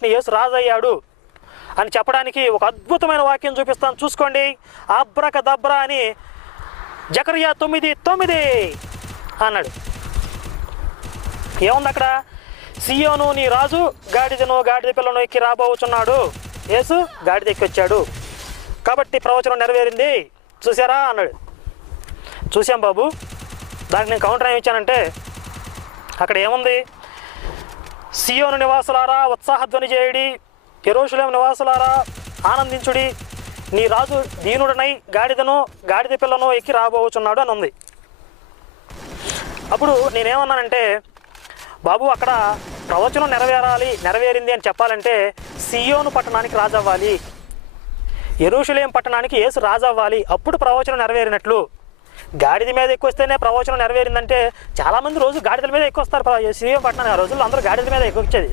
వెంటనే యేసు రాజయ్యాడు అని చెప్పడానికి ఒక అద్భుతమైన వాక్యం చూపిస్తాను, చూసుకోండి. అబ్రకదబ్రా అని జకర్యా 9:9 అన్నాడు. ఏముంది అక్కడ? సియోను నీ రాజు గాడిదను గాడిద పిల్లను ఎక్కి రాబోచున్నాడు. యేసు గాడిద ఎక్కి వచ్చాడు కాబట్టి ప్రవచనం నెరవేరింది, చూసారా అన్నాడు. చూసాం బాబు. దానికి నేను కౌంటర్ ఏమి ఇచ్చానంటే, అక్కడ ఏముంది? సియోను నివాసులారా ఉత్సాహధ్వని చేయుడి, యెరూషలేము నివాసులారా ఆనందించుడి, నీ రాజు దీనుడనై గాడిదను గాడిద పిల్లను ఎక్కి రాబోచున్నాడు అని ఉంది. అప్పుడు నేనేమన్నానంటే, బాబు అక్కడ ప్రవచనం నెరవేరింది అని చెప్పాలంటే సియోను పట్టణానికి రాజవ్వాలి, యెరూషలేము పట్టణానికి యేసు రాజవ్వాలి, అప్పుడు ప్రవచనం నెరవేరినట్లు. గాడిద మీద ఎక్కువ వస్తేనే ప్రవచనం నెరవేరిందంటే చాలామంది రోజు గాడిదల మీద ఎక్కువ వస్తారు. సియోను పట్టణానికి ఆ రోజుల్లో అందరూ గాడిదల మీద ఎక్కువ వచ్చేది.